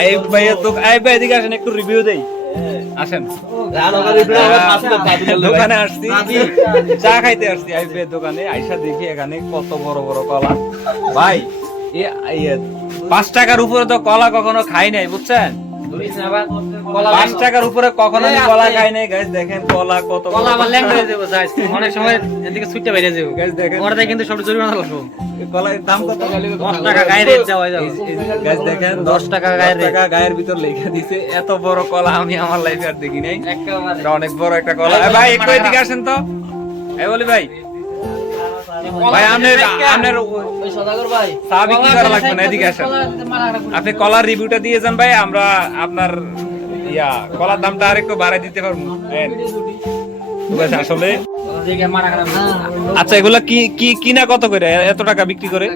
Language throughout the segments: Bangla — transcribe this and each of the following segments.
আইব ভাইয়া তো আইব ভাই, এদিকে আসেন, একটু রিভিউ দেই। আসেন। দোকানে আসছি। চা খাইতে আসছি, আইব ভাইয়ের দোকানে। আইসা দেখি এখানে কত বড় বড় কলা। ভাই পাঁচ টাকার উপরে তো কলা কখনো খাই নাই, বুঝছেন? পাঁচ টাকার উপরে কখনো কলা খাই নাই গাইস দেখেন কলা কত কলা আবার ল্যাংড়া হয়ে যাব guys। অনেক সময় এদিকে বাইরে যাব। Guys, দেখেন। ওরাতে কিন্তু সব জরিমানা লাগবো কলার দাম কত? দশ টাকা গায়ে রেট যাওয়া যাবে গাইস দেখেন দশ টাকা গায়ের টাকা গায়ের ভিতর লেখা দিছে এত বড় কলা আমি আমার লাইফে আর দেখি নাই। অনেক বড় একটা কলা। ভাই একটু এদিকে আসেন তো। এই বলি ভাই ভাই আপনার আপনার ভাই। চা বিক্রি করা লাগবে না? এদিকে আসেন। আপনি কলার রিভিউটা দিয়ে যান ভাই আমরা আপনার ইয়া কলার দামটা আর একটু বাড়াই দিতে পারব। ঠিক আছে, আসলে আচ্ছা এগুলা কি কি কিনা কত করে? এত টাকা বিক্রি করে?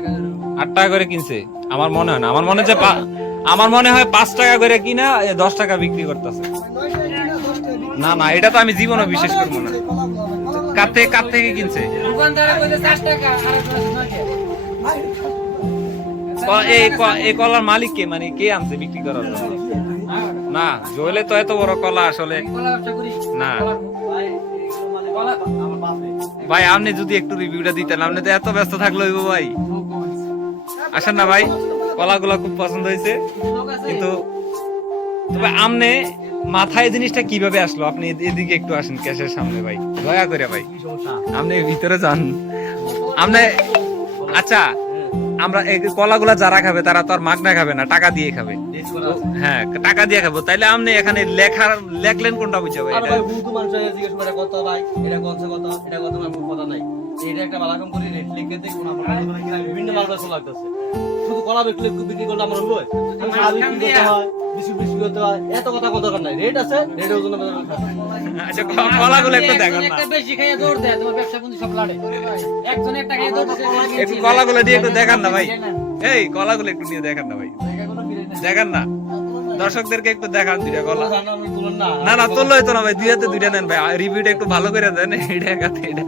আট টাকা করে কিনছে। আমার মনে হয় না। আমার মনে হয় পা- আমার মনে হয় পাঁচ টাকা করে কিনা দশ টাকা বিক্রি করতেছে। না না এটা তো আমি জীবনে বিশ্বাস করব না। কার থেকে কার থেকে কিনছে এই কলার মালিক কে? মানে কে আনছে বিক্রি করার জন্য? না জয়েলে তো এত বড় কলা আসলে। না। ভাই আপনি যদি একটু রিভিউটা দিতেন আপনি তো এত ব্যস্ত থাকল ভাই। আসেন না ভাই কলাগুলো খুব পছন্দ হয়েছে। কিন্তু তবে আমনে মাথায় জিনিসটা কীভাবে আসলো? আপনি এদিকে একটু আসেন ক্যাশের সামনে ভাই। দয়া করে ভাই। আপনি ভিতরে যান। আপনি আচ্ছা আমরা এই কলাগুলা যারা খাবে তারা তো আর মাগনা খাবে না টাকা দিয়ে খাবে। হ্যাঁ টাকা দিয়ে খাব। তাইলে আপনি এখানে লেখার লেখলেন কোনটা বুঝে ভাই এটা? বহুতো মানুষ জিজ্ঞেস করে কত ভাই? এটা কত কত? এটা কত? আমার কথা নাই? এটা একটা ভালো রকম করে রেট লিখে দিই কোন আমার বিভিন্ন মাল ব্যবসা লাগতেছে। শুধু কলা বিক্রি বিক্রি করলে আমার বিক্রি করতে হয় বিস্কুট বিক্রি করতে হয় এত কথা দরকার নাই। রেট আছে রেটের আচ্ছা ক- কলাগুলো একটু দেখান না। একটা বেশি খাইয়ে দৌড় দেয় তোমার ব্যবসা পুঁজি সব লাড়ে। একজন একটা খাইয়ে দৌড় দেয় একটু কলাগুলো দিয়ে একটু দেখান না ভাই। এই কলাগুলো একটু নিয়ে দেখান না ভাই। দেখান না। দর্শকদেরকে একটু দেখান দুইটা কলা। না না তোলো হইতো না ভাই দুই হাতে দুইটা নেন ভাই। রিভিউটা একটু ভালো করে দেন। এটা একাতে এটা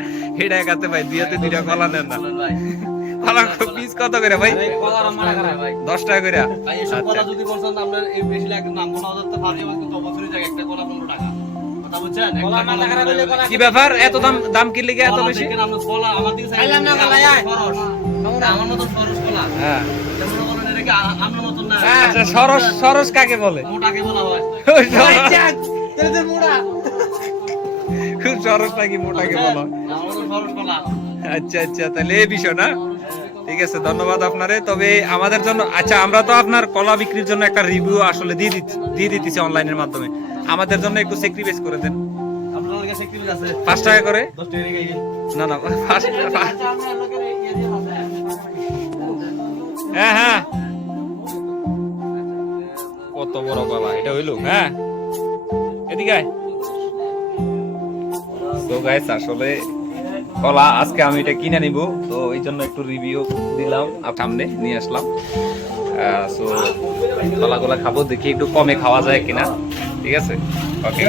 এটা একাতে ভাই দুই হাতে দুইটা কলা নেন না। ভাই কলা পিস কত করে ভাই? কলার মারা খারাপ ভাই? দশ টাকা করে? ভাই এসব আচ্ছা। কলা যদি বলছেন আপনার এই বেশি লাগে নাম কোনো হাজার তো কিন্তু অবশ্যই যায় একটা কলা পনেরো টাকা। কথা বুঝছেন? কলা মাথা খারাপ হলে কলা কি ব্যাপার? এত দাম দাম কি লেগে এত বেশি? হ্যাঁ। না? আচ্ছা সরস সরস কাকে বলে? মোটাকে বলা হয়? সরস। নাকি মোটাকে বলা হয়? কলা। আচ্ছা আচ্ছা তাহলে এই বিষয় না ঠিক আছে ধন্যবাদ আপনারে। তবে আমাদের জন্য আচ্ছা আমরা তো আপনার কলা বিক্রির জন্য একটা রিভিউ আসলে দিয়ে দিচ্ছি দিয়ে দিতেছি অনলাইনের মাধ্যমে। আমাদের জন্য একটু সেক্রিফাইস করে দেন। পাঁচ টাকা করে? না না হ্যাঁ হ্যাঁ। কত বড় কলা এটা হইল হ্যাঁ? এদিকে তো গাইস আসলে কলা, আজকে আমি এটা কিনে নিব। তো এই জন্য একটু রিভিউ দিলাম সামনে নিয়ে আসলাম। সো কলাগুলা খাব, দেখি একটু কমে খাওয়া যায় কিনা। ঠিক আছে? ওকে